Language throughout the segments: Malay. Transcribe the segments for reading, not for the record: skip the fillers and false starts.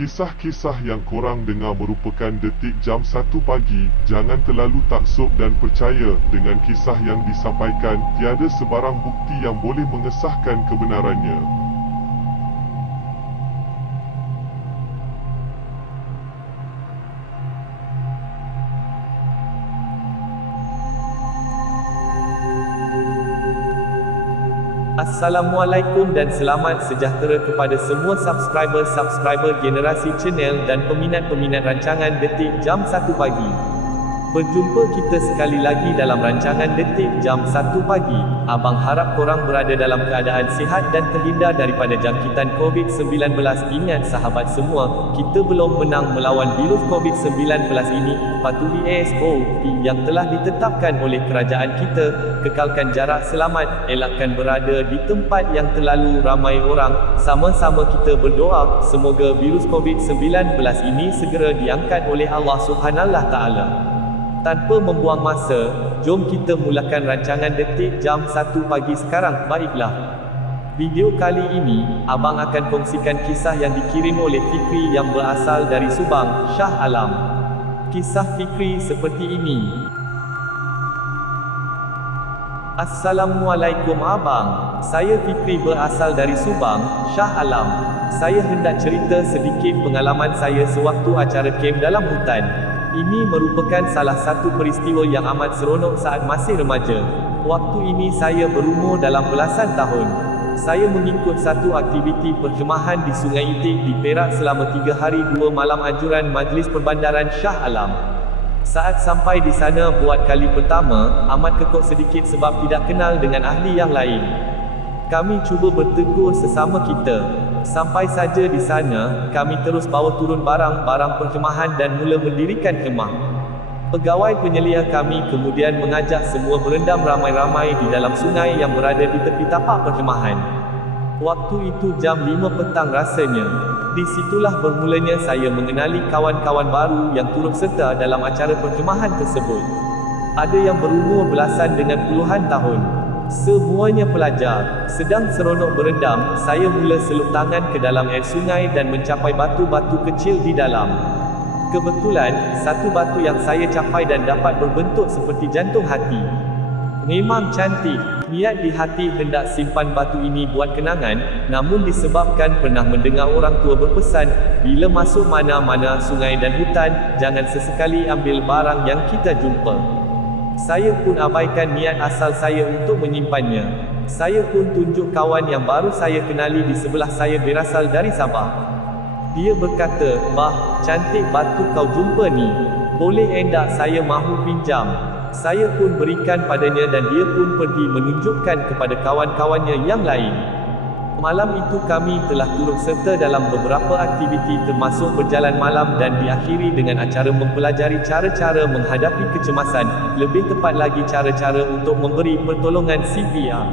Kisah-kisah yang korang dengar merupakan detik jam 1 pagi. Jangan terlalu taksub dan percaya dengan kisah yang disampaikan. Tiada sebarang bukti yang boleh mengesahkan kebenarannya. Assalamualaikum dan selamat sejahtera kepada semua subscriber generasi channel dan peminat-peminat rancangan Detik Jam 1 Pagi. Berjumpa kita sekali lagi dalam rancangan Detik Jam 1 Pagi. Abang harap korang berada dalam keadaan sihat dan terhindar daripada jangkitan COVID-19. Ingat sahabat semua, kita belum menang melawan virus COVID-19 ini. Patuhi SOP yang telah ditetapkan oleh kerajaan kita. Kekalkan jarak selamat, elakkan berada di tempat yang terlalu ramai orang. Sama-sama kita berdoa, semoga virus COVID-19 ini segera diangkat oleh Allah Subhanahu Taala. Tanpa membuang masa, jom kita mulakan rancangan Detik Jam 1 Pagi sekarang. Baiklah. Video kali ini, abang akan kongsikan kisah yang dikirim oleh Fikri yang berasal dari Subang, Shah Alam. Kisah Fikri seperti ini. Assalamualaikum abang. Saya Fikri berasal dari Subang, Shah Alam. Saya hendak cerita sedikit pengalaman saya sewaktu acara kem dalam hutan. Ini merupakan salah satu peristiwa yang amat seronok saat masih remaja. Waktu ini saya berumur dalam belasan tahun. Saya mengikut satu aktiviti perjemahan di Sungai Itik di Perak selama 3 hari 2 malam anjuran Majlis Perbandaran Shah Alam. Saat sampai di sana buat kali pertama, amat kekok sedikit sebab tidak kenal dengan ahli yang lain. Kami cuba bertegur sesama kita. Sampai saja di sana, kami terus bawa turun barang-barang perjemahan dan mula mendirikan kemah. Pegawai penyelia kami kemudian mengajak semua berendam ramai-ramai di dalam sungai yang berada di tepi tapak perjemahan. Waktu itu jam 5 petang rasanya. Disitulah bermulanya saya mengenali kawan-kawan baru yang turut serta dalam acara perjemahan tersebut. Ada yang berumur belasan dengan puluhan tahun. Semuanya pelajar. Sedang seronok berendam, saya mula selup tangan ke dalam air sungai dan mencapai batu-batu kecil di dalam. Kebetulan, satu batu yang saya capai dan dapat berbentuk seperti jantung hati. Memang cantik. Niat di hati hendak simpan batu ini buat kenangan, namun disebabkan pernah mendengar orang tua berpesan, bila masuk mana-mana sungai dan hutan, jangan sesekali ambil barang yang kita jumpa. Saya pun abaikan niat asal saya untuk menyimpannya. Saya pun tunjuk kawan yang baru saya kenali di sebelah saya berasal dari Sabah. Dia berkata, "Bah, cantik batu kau jumpa ni. Boleh endak saya mahu pinjam?" Saya pun berikan padanya dan dia pun pergi menunjukkan kepada kawan-kawannya yang lain. Malam itu kami telah turut serta dalam beberapa aktiviti termasuk berjalan malam dan diakhiri dengan acara mempelajari cara-cara menghadapi kecemasan, lebih tepat lagi cara-cara untuk memberi pertolongan CPR.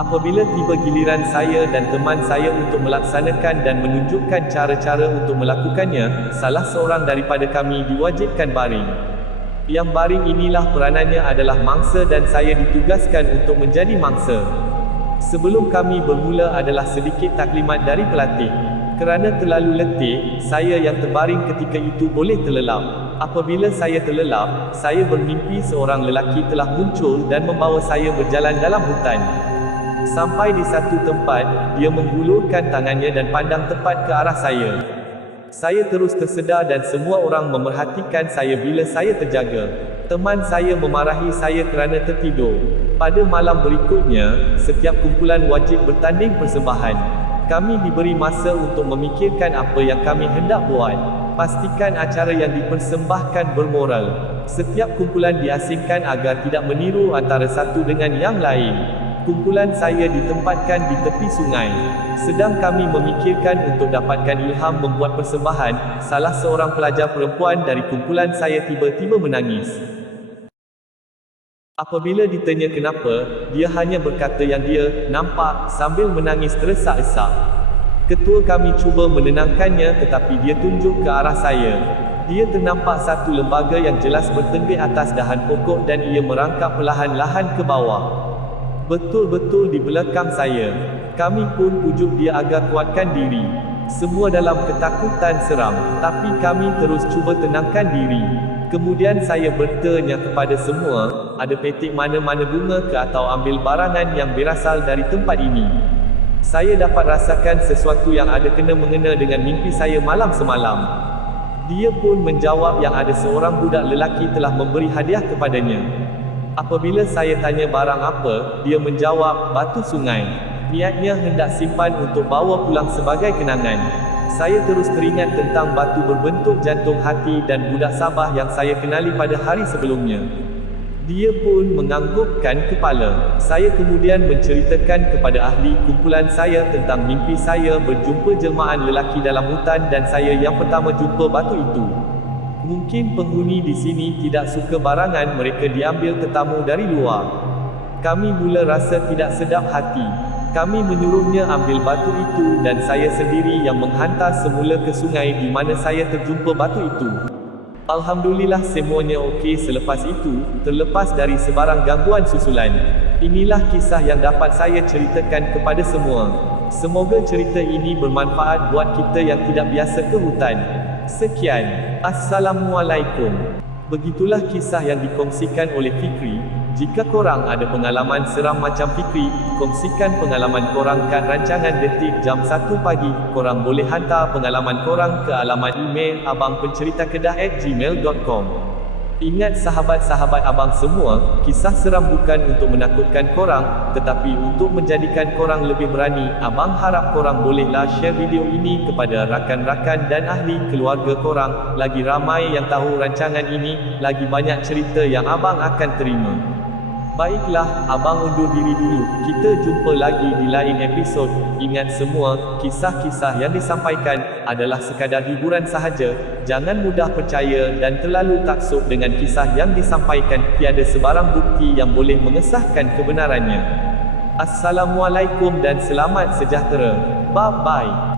Apabila tiba giliran saya dan teman saya untuk melaksanakan dan menunjukkan cara-cara untuk melakukannya, salah seorang daripada kami diwajibkan baring. Yang baring inilah peranannya adalah mangsa dan saya ditugaskan untuk menjadi mangsa. Sebelum kami bermula adalah sedikit taklimat dari pelatih. Kerana terlalu letih, saya yang terbaring ketika itu boleh terlelap. Apabila saya terlelap, saya bermimpi seorang lelaki telah muncul dan membawa saya berjalan dalam hutan. Sampai di satu tempat, dia menghulurkan tangannya dan pandang tepat ke arah saya. Saya terus tersedar dan semua orang memerhatikan saya bila saya terjaga. Teman saya memarahi saya kerana tertidur. Pada malam berikutnya, setiap kumpulan wajib bertanding persembahan. Kami diberi masa untuk memikirkan apa yang kami hendak buat. Pastikan acara yang dipersembahkan bermoral. Setiap kumpulan diasingkan agar tidak meniru antara satu dengan yang lain. Kumpulan saya ditempatkan di tepi sungai. Sedang kami memikirkan untuk dapatkan ilham membuat persembahan, salah seorang pelajar perempuan dari kumpulan saya tiba-tiba menangis. Apabila ditanya kenapa, dia hanya berkata yang dia nampak sambil menangis tersesak-sesak. Ketua kami cuba menenangkannya tetapi dia tunjuk ke arah saya. Dia ternampak satu lembaga yang jelas bertenggek atas dahan pokok dan ia merangkak perlahan-lahan ke bawah. Betul-betul di belakang saya. Kami pun pujuk dia agar kuatkan diri. Semua dalam ketakutan seram, tapi kami terus cuba tenangkan diri. Kemudian saya bertanya kepada semua, ada petik mana-mana bunga ke atau ambil barangan yang berasal dari tempat ini. Saya dapat rasakan sesuatu yang ada kena-mengena dengan mimpi saya malam semalam. Dia pun menjawab yang ada seorang budak lelaki telah memberi hadiah kepadanya. Apabila saya tanya barang apa, dia menjawab, batu sungai. Niatnya hendak simpan untuk bawa pulang sebagai kenangan. Saya terus teringat tentang batu berbentuk jantung hati dan budak Sabah yang saya kenali pada hari sebelumnya. Dia pun menganggukkan kepala. Saya kemudian menceritakan kepada ahli kumpulan saya tentang mimpi saya berjumpa jelmaan lelaki dalam hutan dan saya yang pertama jumpa batu itu. Mungkin penghuni di sini tidak suka barangan mereka diambil tetamu dari luar. Kami mula rasa tidak sedap hati. Kami menyuruhnya ambil batu itu dan saya sendiri yang menghantar semula ke sungai di mana saya terjumpa batu itu. Alhamdulillah semuanya okey selepas itu, terlepas dari sebarang gangguan susulan. Inilah kisah yang dapat saya ceritakan kepada semua. Semoga cerita ini bermanfaat buat kita yang tidak biasa ke hutan. Sekian. Assalamualaikum. Begitulah kisah yang dikongsikan oleh Fikri. Jika korang ada pengalaman seram macam Fikri, kongsikan pengalaman korang kat rancangan Detik Jam 1 Pagi. Korang boleh hantar pengalaman korang ke alamat email abangpenceritakedah@gmail.com. Ingat sahabat-sahabat abang semua, kisah seram bukan untuk menakutkan korang, tetapi untuk menjadikan korang lebih berani. Abang harap korang bolehlah share video ini kepada rakan-rakan dan ahli keluarga korang. Lagi ramai yang tahu rancangan ini, lagi banyak cerita yang abang akan terima. Baiklah, abang undur diri dulu. Kita jumpa lagi di lain episod. Ingat semua, kisah-kisah yang disampaikan adalah sekadar hiburan sahaja. Jangan mudah percaya dan terlalu taksub dengan kisah yang disampaikan. Tiada sebarang bukti yang boleh mengesahkan kebenarannya. Assalamualaikum dan selamat sejahtera. Bye-bye.